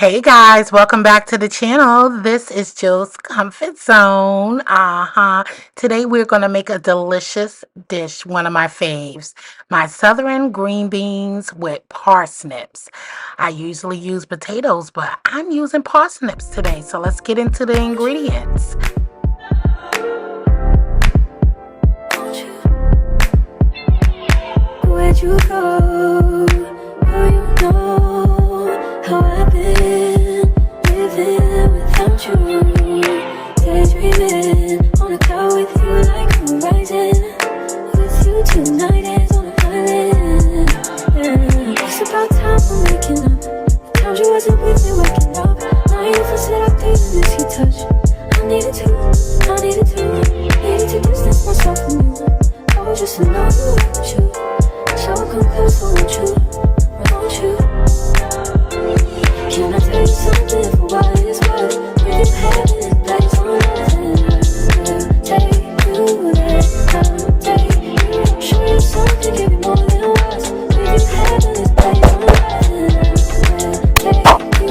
Hey guys, welcome back to the channel. This is Jill's Comfort Zone. Today we're going to make a delicious dish, one of my faves. My southern green beans with parsnips. I usually use potatoes, but I'm using parsnips today. So let's get into the ingredients. Where'd you go? Oh, you know how I've been living without you. Daydreaming on a cloud with you like horizon. With you tonight is on an island. It's about time for making up. Times you wasn't with me waking up. Now you feel set up, dating this you touch. I needed to distance myself from you. I was just in love with you. So come close, won't you? Can I tell you something for what it's worth? If you have in this place on nothing, take you there, I'll take you. Show you something, give you more than words. If you have in this place on nothing, take you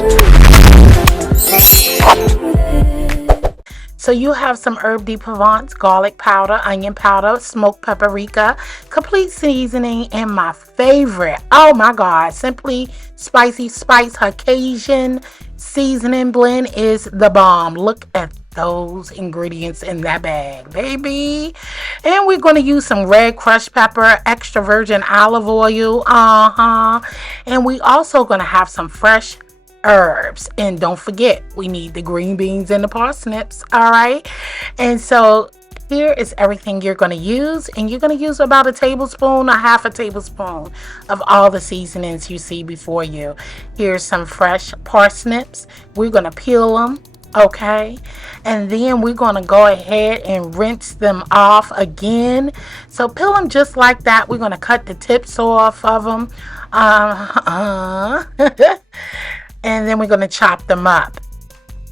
there. So you have some herb de Provence, garlic powder, onion powder, smoked paprika, complete seasoning, and my favorite, oh my god, Simply Spicy Spice, her CAJUN seasoning blend is the bomb. Look at those ingredients in that bag, baby. And we're going to use some red crushed pepper, extra virgin olive oil, and we also going to have some fresh herbs, and don't forget we need the green beans and the parsnips. All right, and so here is everything you're going to use, and you're going to use about a tablespoon or half a tablespoon of all the seasonings you see before you. Here's some fresh parsnips. We're going to peel them, okay, and then we're going to go ahead and rinse them off again. So peel them just like that. We're going to cut the tips off of them. And then we're going to chop them up.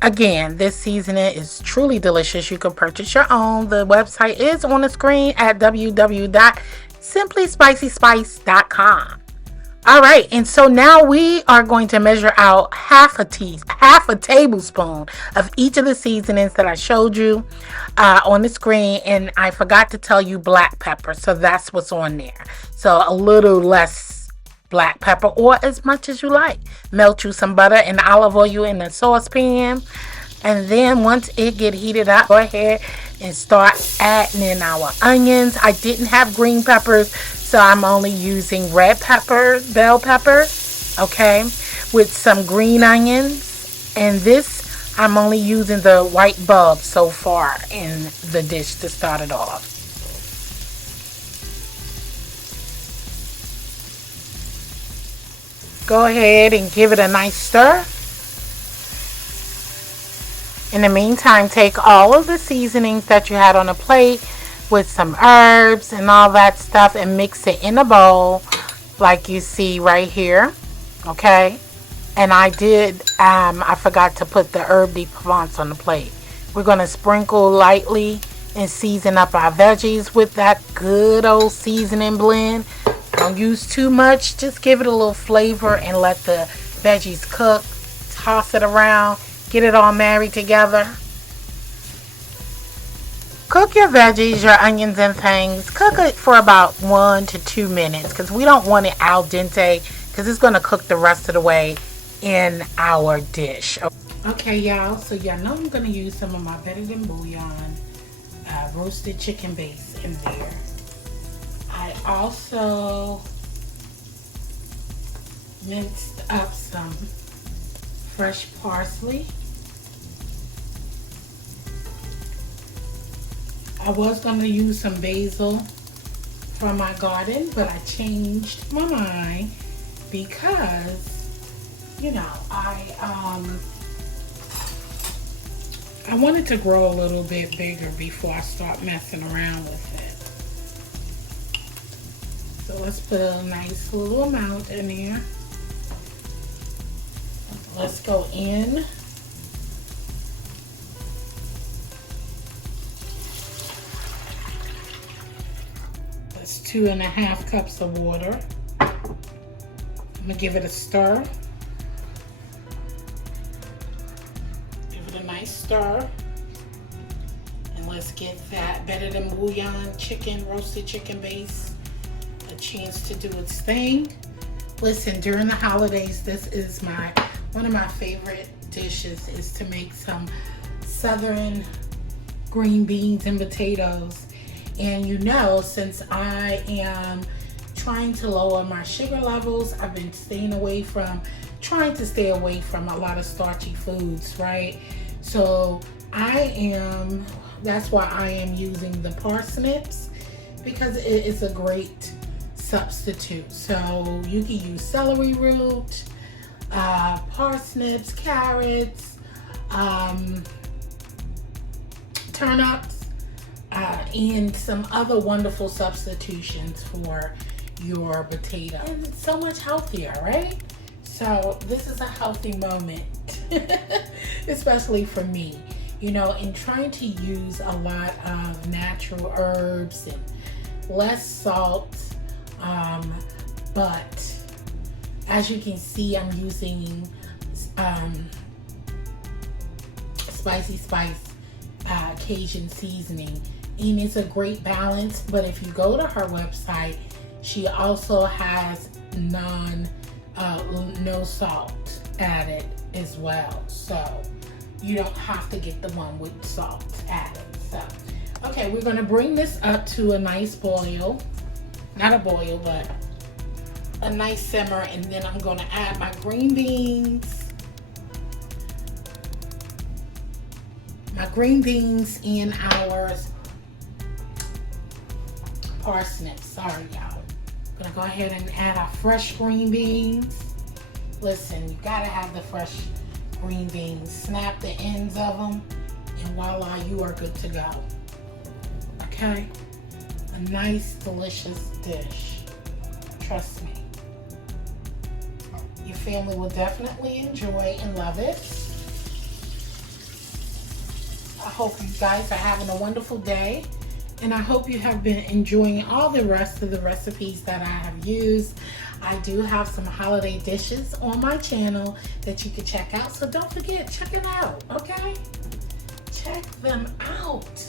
Again, this seasoning is truly delicious. You can purchase your own. The website is on the screen at www.simplyspicyspice.com. All right, and so now we are going to measure out half a tablespoon of each of the seasonings that I showed you on the screen, and I forgot to tell you black pepper, so that's what's on there. So a little less black pepper, or as much as you like. Melt you some butter and olive oil in the saucepan, and then once it get heated up, go ahead and start adding in our onions. I didn't have green peppers, so I'm only using red pepper, bell pepper, okay, with some green onions. And this, I'm only using the white bulb so far in the dish to start it off. Go ahead and give it a nice stir. In the meantime, take all of the seasonings that you had on a plate with some herbs and all that stuff and mix it in a bowl like you see right here, okay? And I forgot to put the herb de Provence on the plate. We're going to sprinkle lightly and season up our veggies with that good old seasoning blend. Don't use too much, just give it a little flavor and let the veggies cook. Toss it around, get it all married together. Cook your veggies, your onions and things. Cook it for about 1 to 2 minutes because we don't want it al dente because it's going to cook the rest of the way in our dish. Okay, y'all, so y'all know I'm going to use some of my Better Than Bouillon roasted chicken base in there. I also minced up some fresh parsley. I was going to use some basil from my garden, but I changed my mind because, you know, I wanted to grow a little bit bigger before I start messing around with it. So let's put a nice little amount in there. Let's go in. That's 2.5 cups of water. I'm gonna give it a stir. Give it a nice stir. And let's get that better than bouillon chicken, roasted chicken base, a chance to do its thing. Listen, during the holidays, this is one of my favorite dishes is to make some southern green beans and potatoes. And you know, since I am trying to lower my sugar levels, I've been trying to stay away from a lot of starchy foods, right? So that's why I am using the parsnips, because it is a great substitute. So you can use celery root, parsnips, carrots, turnips, and some other wonderful substitutions for your potato. And it's so much healthier, right? So this is a healthy moment, especially for me, you know, in trying to use a lot of natural herbs and less salt. But as you can see, I'm using spicy spice Cajun seasoning, and it's a great balance. But if you go to her website, she also has no salt added as well, so you don't have to get the one with salt added. So okay, we're going to bring this up to a nice boil, not a boil, but a nice simmer, and then I'm going to add my green beans, and our parsnips. Sorry, y'all. I'm gonna go ahead and add our fresh green beans. Listen, you gotta have the fresh green beans. Snap the ends of them, and voila, you are good to go. Okay? A nice, delicious dish. Trust me. Your family will definitely enjoy and love it. I hope you guys are having a wonderful day, and I hope you have been enjoying all the rest of the recipes that I have used. I do have some holiday dishes on my channel that you can check out, so don't forget, check it out, okay? Check them out.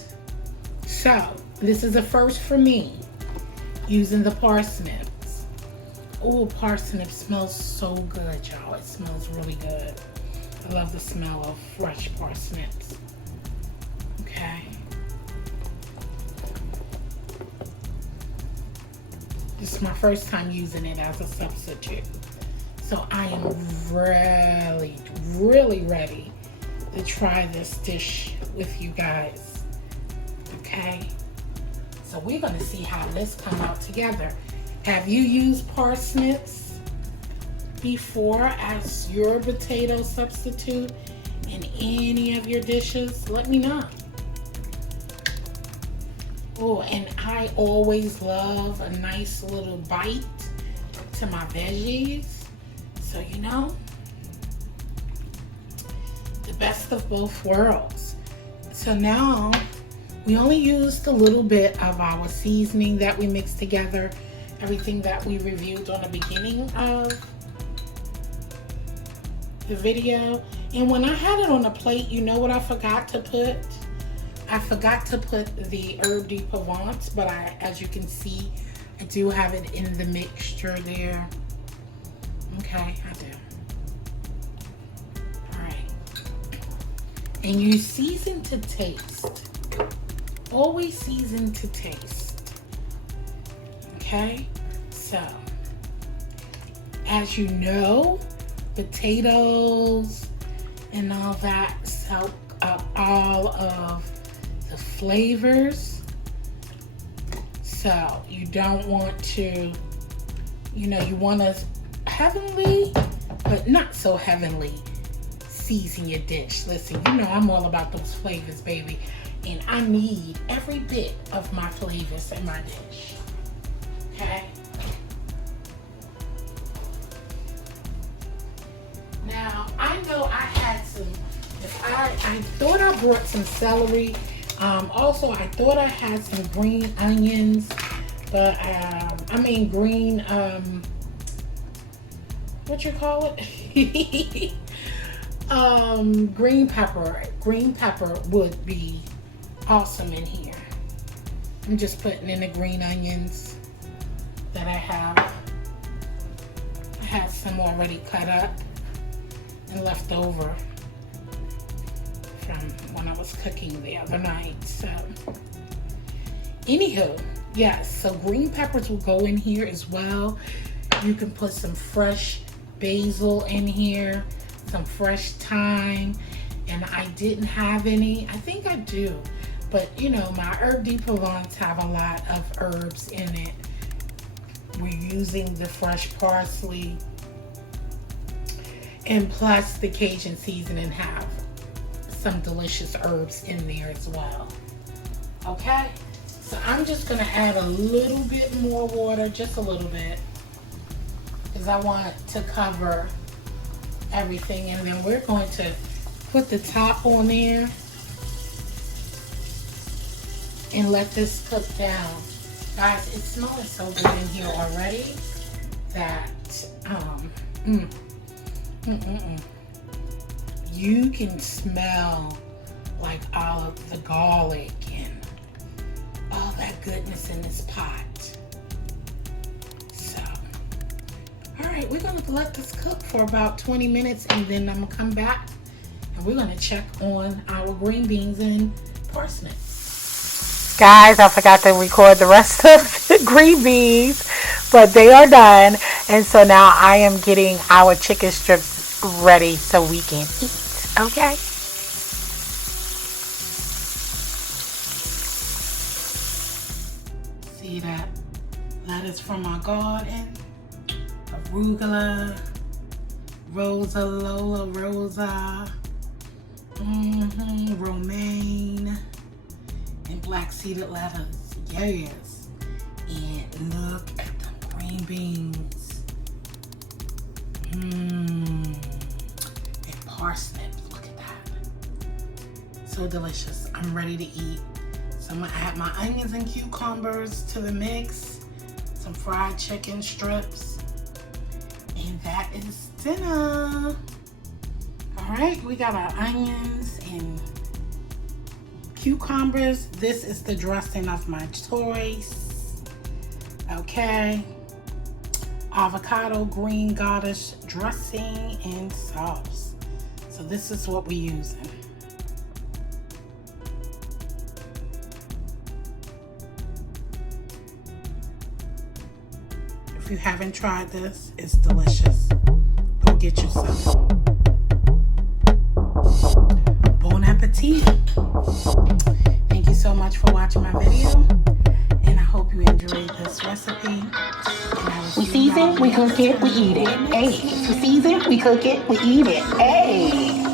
So, this is a first for me, using the parsnips. Oh, parsnip smells so good, y'all. It smells really good. I love the smell of fresh parsnips. Okay. This is my first time using it as a substitute. So I am really, really ready to try this dish with you guys. Okay. So we're going to see how this comes out together. Have you used parsnips before as your potato substitute in any of your dishes? Let me know. Oh, and I always love a nice little bite to my veggies. So, you know, the best of both worlds. So now we only used a little bit of our seasoning that we mixed together, everything that we reviewed on the beginning of the video. And when I had it on the plate, you know what I forgot to put? I forgot to put the herb de Provence, but as you can see, I do have it in the mixture there. Okay, I do. All right. And you season to taste. Always season to taste. Okay? So, as you know, potatoes and all that soak up all of the flavors. So you don't want to, you know, you want to heavenly, but not so heavenly season your dish. Listen, you know I'm all about those flavors, baby. And I need every bit of my flavors in my dish. Okay? Now, I know I had some, I thought I brought some celery. Also, I thought I had some green onions, but green, what you call it? Green pepper. Green pepper would be awesome in here. I'm just putting in the green onions that I have. I had some already cut up and left over from when I was cooking the other night. So, anywho, yes, so green peppers will go in here as well. You can put some fresh basil in here, some fresh thyme, and I didn't have any. I think I do, but you know, my herb de Provence have a lot of herbs in it. We're using the fresh parsley, and plus the Cajun seasoning have some delicious herbs in there as well. Okay, so I'm just gonna add a little bit more water, just a little bit, because I want to cover everything, and then we're going to put the top on there and let this cook down. Guys, it's smelling so good in here already that you can smell like all of the garlic and all that goodness in this pot. So, all right, we're gonna let this cook for about 20 minutes, and then I'm gonna come back and we're gonna check on our green beans and parsnips. Guys, I forgot to record the rest of the green beans, but they are done. And so now I am getting our chicken strips ready so we can eat, okay? See that lettuce from our garden, arugula, rosa, romaine, and black seeded lettuce. Yes. And look at the green beans. And parsnips. Look at that. So delicious. I'm ready to eat. So I'm gonna add my onions and cucumbers to the mix. Some fried chicken strips. And that is dinner. All right, we got our onions and cucumbers. This is the dressing of my choice. Okay. Avocado green garnish dressing and sauce. So this is what we're using. If you haven't tried this, it's delicious. Go get you some. Bon appetit. Thank you so much for watching my video, and I hope you enjoyed this recipe. We season, we cook it, we eat it. Hey, we season, we cook it, we eat it. Hey.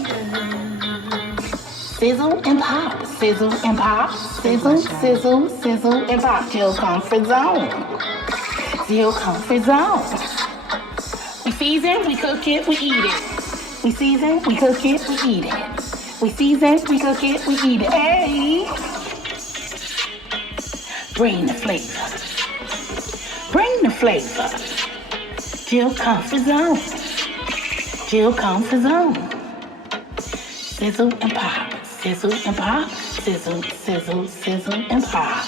Sizzle and pop, sizzle and pop, sizzle, sizzle, sizzle and pop. Jill comfort zone. Jill comfort zone. We season, we cook it, we eat it. We season, we cook it, we eat it. We season, we cook it, we eat it. Hey! Bring the flavor. Bring the flavor. Jill comfort zone. Jill comfort zone. Sizzle and pop. Sizzle and pop. Sizzle, sizzle, sizzle and pop.